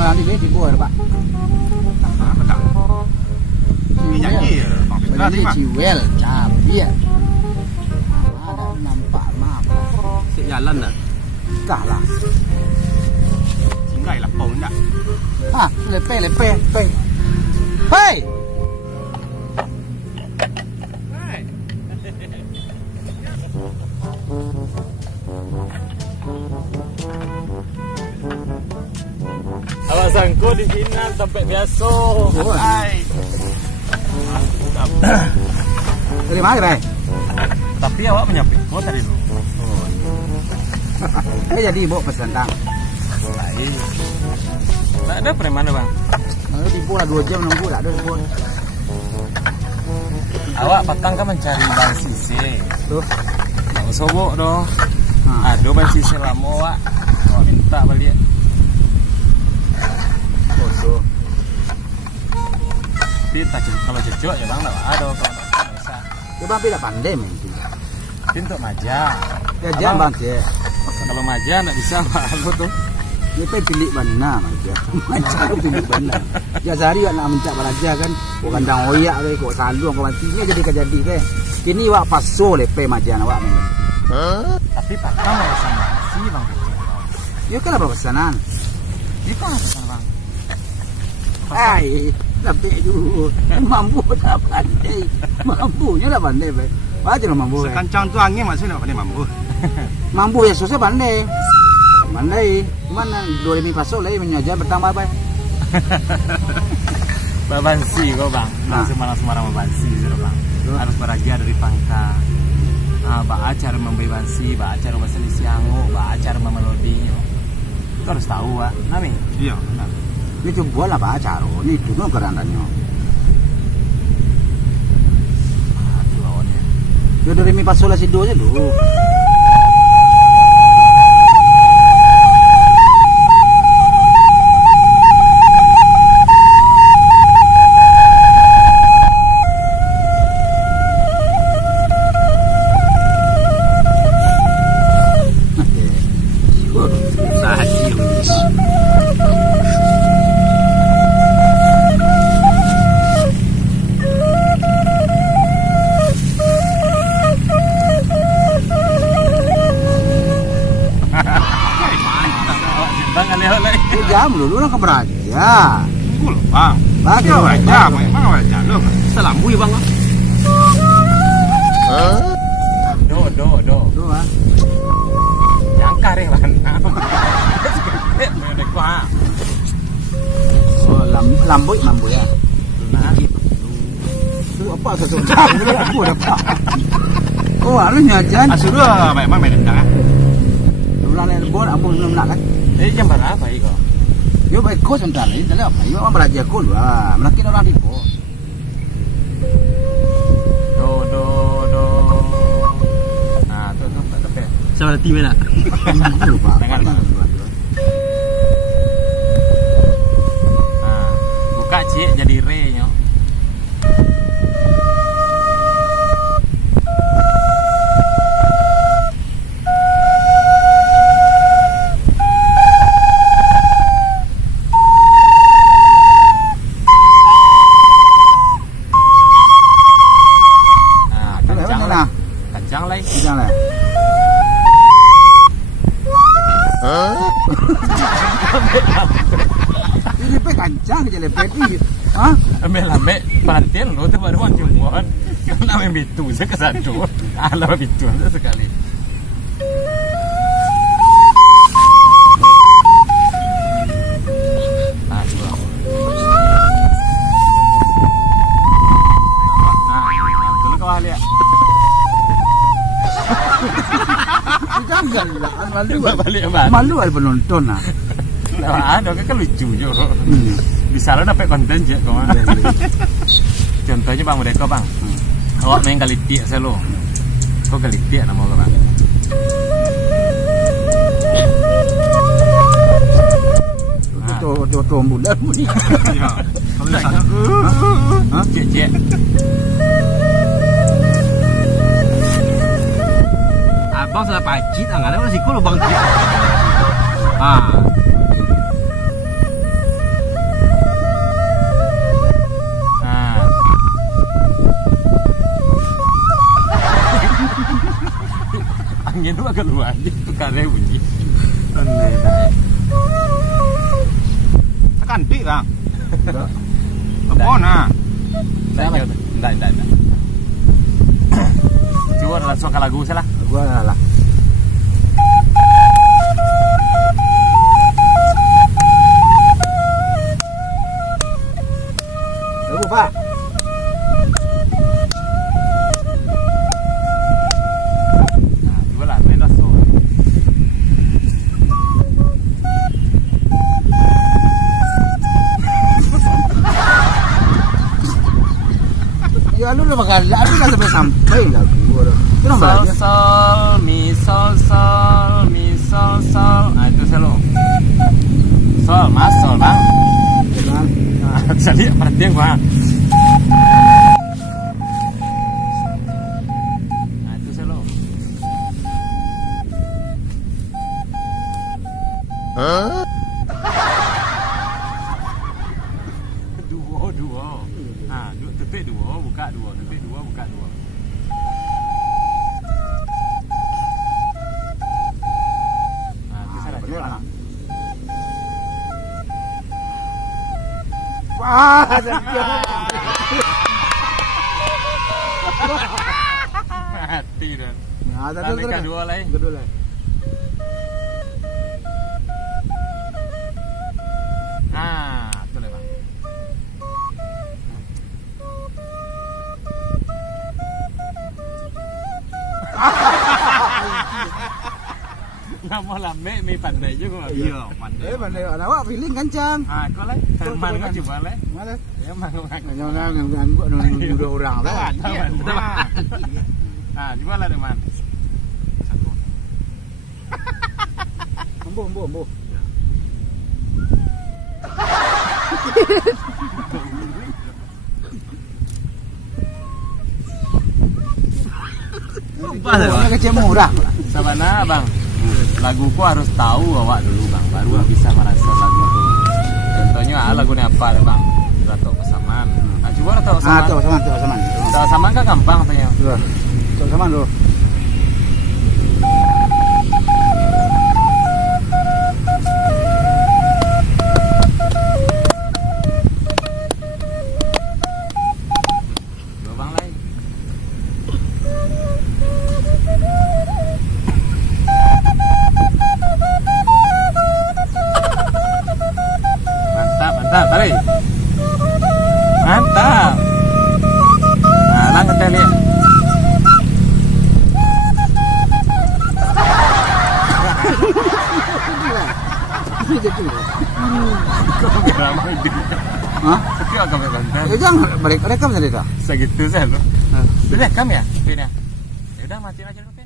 orang di bawah dibuat Pak. Apa tak? Ini janji ya, Bang Petra ni mah. Ciwel, cabai ya. Ada nampak maaf. Sik jalan dah. Dah lah. Singgai lah pong tak. Ah, lepe. Hei. Awak sangko di sini sampai biasa. Hai. Dari mana, Ray? Tapi awak menyampai kau tadi dulu. Jadi bawa pesan tang. Lain. Tak ada preman bang. Lalu tipu lah 2 jam nunggu tak ada pun. Awak petang kan mencari ban sisi. Tuh. Mau sobok doh. Aduh ban sisi lama awak. Awak minta balik. Tuh. Tapi tak kalau cocok ya bang tak ada kalau tak bisa. Ya bang tidak pandai mesti. Pintu maja. Ya jam bang cek. Kalau maja tak bisa apa tuh. Ini pilih mana aja. Macam pilih mana. Ya sehari nak mencak balaja kan. Kau kandang oyak ke, kau salung, kau mantinya jadi ke. Kini wak paso lepe majan awak memang. Tapi patang mau sama si bang kecil. Ya kan apa pesanan? Itu apa pesan bang? Hai, lebih dulu. Mampu tak pandai. Mampunya tak pandai. Baca lah mampu. Sekancang tu angin maksudnya nak pandai mampu. Mampu ya susah pandai. Pandai. Cuman 2 mi paso lah mengajar bertambah baik. Babansi kau bang. Langsung marah babansi bang. Harus belajar dari pangka. Baca cara membeli bansi, baca cara bahasa siango, baca cara memelodinya. Itu harus tahu pak. Nami? Iya. Benar. Ini coba lah baca roh. Ini itu kan kerandannya. Aduh lawannya. Dia dari mi paso lah si do aja dulu. Jam dulu orang keberaja. Cool, bang. Baca Baca, memang baca. Lo selambui bang. Do. Tuh ah. Jangkar ya bang. Ada kuah. Oh, lambu ya. Nah, Itu apa satu lambu dapat. Oh, harusnya jan. Asal dua, memang main dendang. Ulang yang bon abang belum nak kan. jam berapa itu? Yo baik kau sebentar ini, tapi apa? Yo orang belajar kau lu ah, melakin orang di kau. Do. Nah, tuh tapi. Sama tim nak. Lupa. Dengar, Pak. Nah, buka cik jadi re nyo. Jangan lah. Ini pe kancang je lepet ni. Hah? Ambil perhatian lo tu baru orang cuma kena main bitu je ke satu. Alah bitu sekali. Betul kau lihat. Jangan lah, Malu ada penonton lah. Ada kan lucu juga. Bisa lo dapat konten je kau. Contohnya bang mereka bang. Awak main kali tiak saya lo. Kau kali tiak nama kau bang. Tuh bulan ni. Ya. Kalau sana, Cek. Abang sudah pacit, enggak ada resiko lo bang. keluar itu karena bunyi. Aneh dah. Tekan pi bang. Enggak. Telepon ah. Enggak. Coba langsung ke lagu salah. Gua lah. Lagu Pak. Nah, coba lah main langsung. Ya lu udah makan, ya lu kan sampai sampai lagu. Terus Sol sol mi sol sol. Nah itu selalu. Sol mas sol bang. Jangan. Nah, jadi perhatian gua. Nah itu selalu. Duo. Nah, titik duo, buka duo, titik duo, buka duo. Nah, itu salah juga. Wah, Mati dah. nah, Tapi kedua lah. Kedua lah. Ah, tu lah bang. Nama lambe mi pandai juga. Iya, pandai. Pandai awak feeling kencang. Ah, kau lah. Teman kau coba lah. Mana? Ya mang. Jangan ganggu dua orang tu. Ah, gimana teman? Ambo. Ini kecil murah. Sabana bang, laguku harus tahu awak dulu bang, baru bisa merasa lagu itu. Contohnya lagunya apa bang? Ratok Pasaman. Nah coba Ratok Pasaman. Ratok Pasaman kan gampang tanya. Ratok Pasaman dulu. Bang lain. Mantap, balik. Mantap. Nah, langit tali. Kau berapa hidup? Hah? Kau agak berbantai. Jangan balik rekam tadi dah. Segitu saja. Udah rekam ya? Ya udah matiin aja dulu.